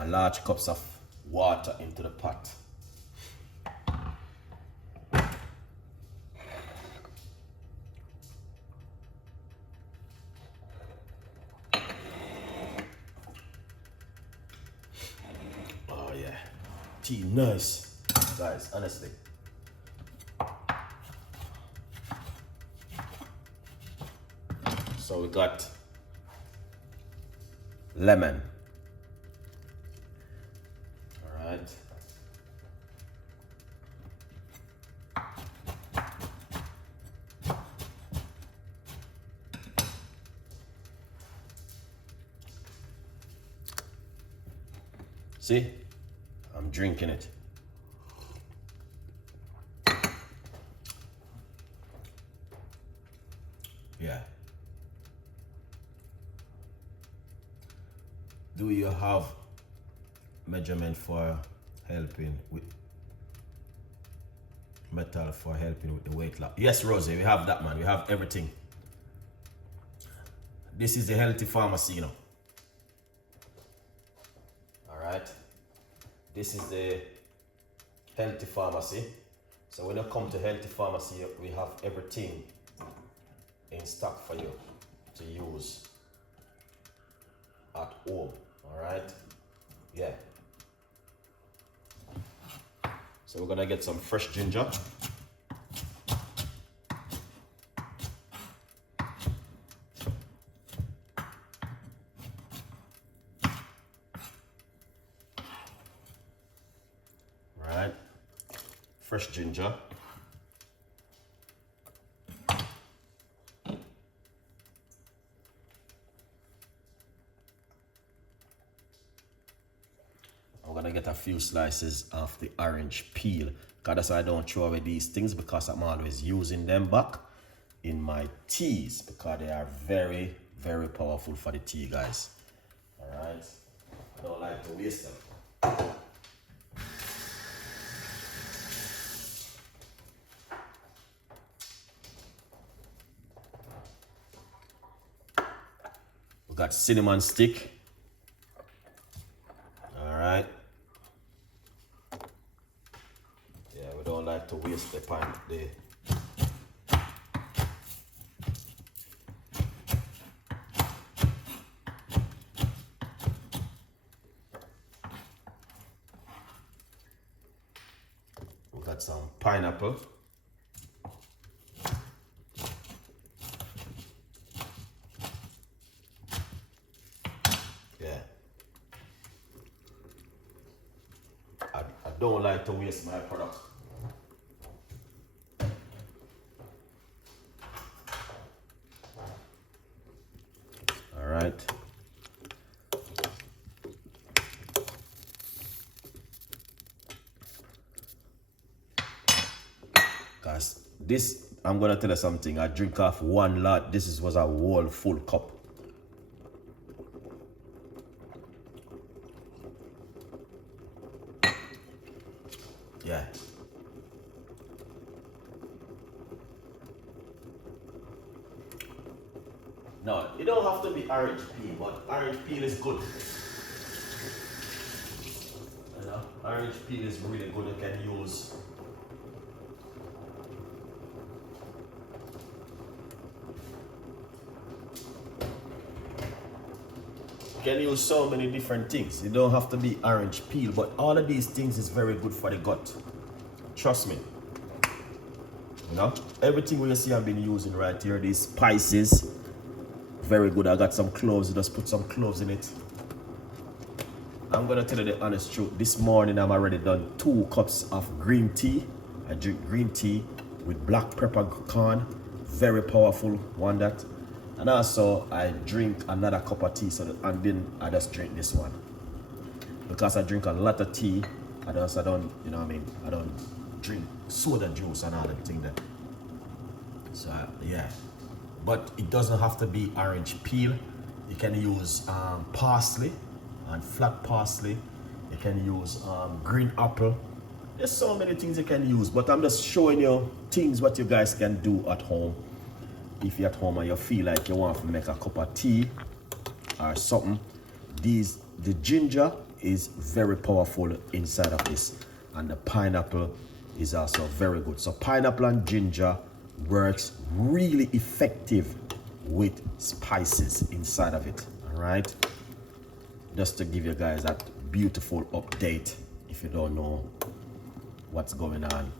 a large cups of water into the pot. Oh yeah, tea nice, guys, honestly. So we got lemon. All right. See, I'm drinking it. Yeah. Do you have measurement for helping with metal for helping with the weight loss? Yes, Rosie, we have that, man. We have everything. This is the healthy pharmacy, you know. All right. This is the healthy pharmacy. So when you come to healthy pharmacy, we have everything in stock for you to use at home. All right. Yeah. So we're gonna get some fresh ginger. Right. Fresh ginger. I'm gonna get a few slices of the orange peel, because that's why I don't throw away these things, because I'm always using them back in my teas, because they are very, very powerful for the tea, guys. All right, I don't like to waste them. We got cinnamon stick. All right. Yeah, we don't like to waste the pan. We got some pineapple. Yeah. I don't like to waste my product. All right. Guys, this, I'm gonna tell you something. I drink off one lot. This was a whole full cup. Yeah. No, it don't have to be orange peel, but orange peel is good. You know, orange peel is really good. You can use. You can use so many different things. It don't have to be orange peel, but all of these things is very good for the gut. Trust me. You know, everything we see I've been using right here, these spices, very good. I got some cloves, just put some cloves in it. I'm gonna tell you the honest truth. This morning I'm already done 2 cups of green tea. I drink green tea with black peppercorn, very powerful one that. And also I drink another cup of tea, and then I just drink this one. Because I drink a lot of tea, I don't, you know what I mean, I don't drink soda juice and all everything there. So yeah, but it doesn't have to be orange peel. You can use parsley and flat parsley. You can use green apple. There's so many things you can use, but I'm just showing you things what you guys can do at home. If you're at home and you feel like you want to make a cup of tea or something, the ginger is very powerful inside of this, and the pineapple is also very good. So pineapple and ginger works really effective with spices inside of it. All right, just to give you guys that beautiful update if you don't know what's going on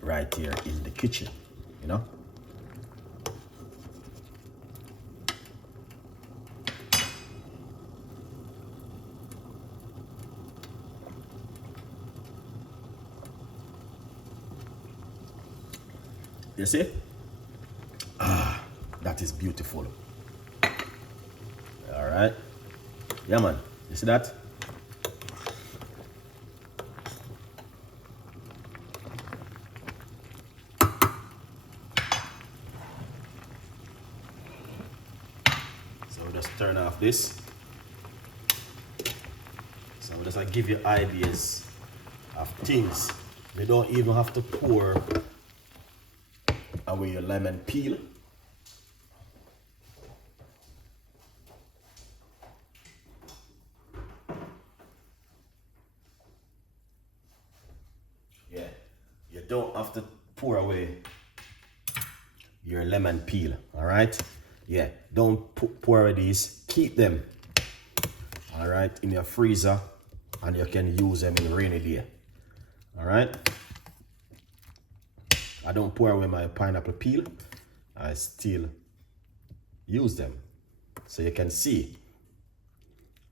right here in the kitchen, you know. You see? That is beautiful. All right. Yeah, man. You see that? So we just turn off this. So we just give you ideas of things. You don't even have to pour away your lemon peel. Yeah, you don't have to pour away your lemon peel, all right? Yeah, don't pour away these, keep them, all right, in your freezer, and you can use them in a rainy day, all right? I don't pour away my pineapple peel, I still use them, so you can see,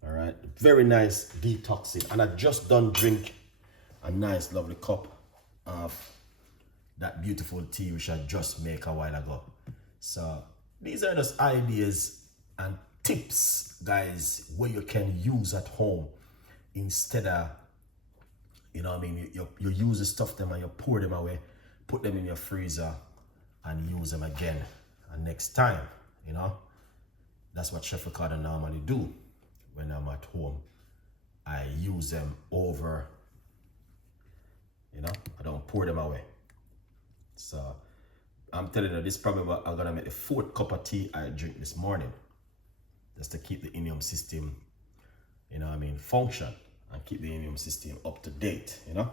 all right? Very nice detoxing, and I just done drink a nice lovely cup of that beautiful tea which I just made a while ago. So these are just ideas and tips, guys, where you can use at home instead of, you know what I mean, you use the stuff them and you pour them away, put them in your freezer and use them again and next time, you know. That's what Chef Ricardo normally do when I'm at home. I use them over, you know, I don't pour them away. So I'm telling you, this is probably what I'm gonna make the 4th cup of tea I drink this morning, just to keep the immune system, you know what I mean, function and keep the immune system up to date, you know.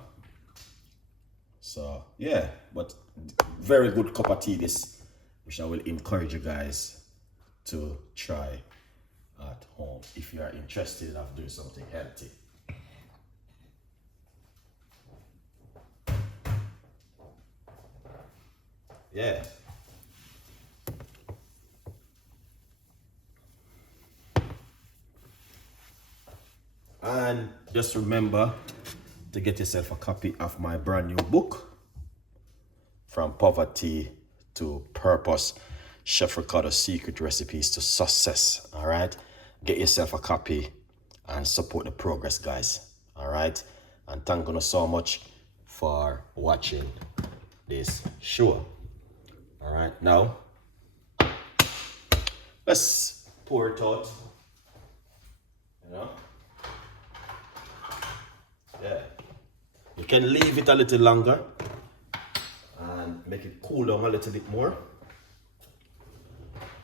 So yeah, but very good cup of tea this, which I will encourage you guys to try at home if you are interested in doing something healthy. Yeah. And just remember to get yourself a copy of my brand new book, From Poverty to Purpose, Chef Ricardo's Secret Recipes to Success. All right, get yourself a copy and support the progress, guys. All right, and thank you so much for watching this show. All right, now let's pour it out, you know. Yeah, you can leave it a little longer and make it cool down a little bit more.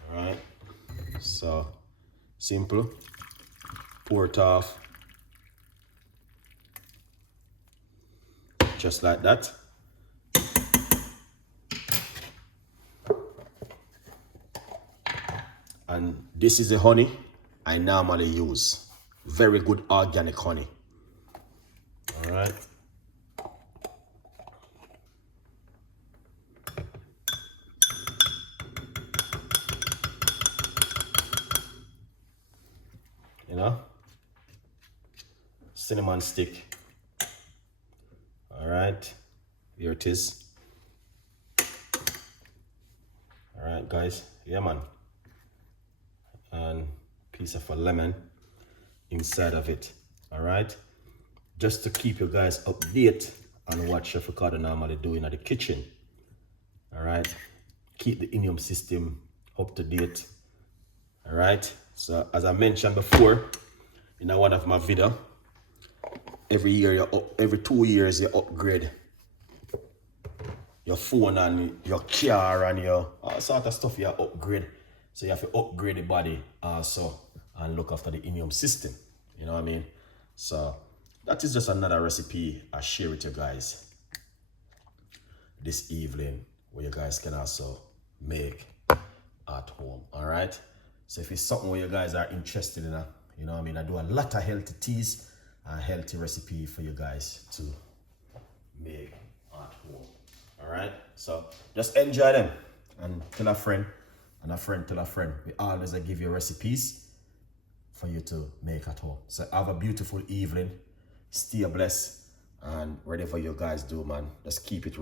All right, so simple, pour it off just like that. And this is the honey I normally use. Very good organic honey. All right. You know, cinnamon stick. All right, here it is. All right, guys. Yeah, man. And piece of a lemon inside of it. All right, just to keep you guys updated on what Chef Ricardo normally doing at the kitchen. All right, keep the immune system up to date. All right, so as I mentioned before in one of my video, every 2 years you upgrade your phone and your car and your all sort of stuff you upgrade. So you have to upgrade the body also and look after the immune system. You know what I mean? So that is just another recipe I share with you guys this evening, where you guys can also make at home. All right, so if it's something where you guys are interested in, you know what I mean, I do a lot of healthy teas and healthy recipe for you guys to make at home. All right, so just enjoy them and tell a friend, and a friend tell a friend. We always give you recipes for you to make at home. So have a beautiful evening, stay blessed, and whatever you guys do, man, just keep it real.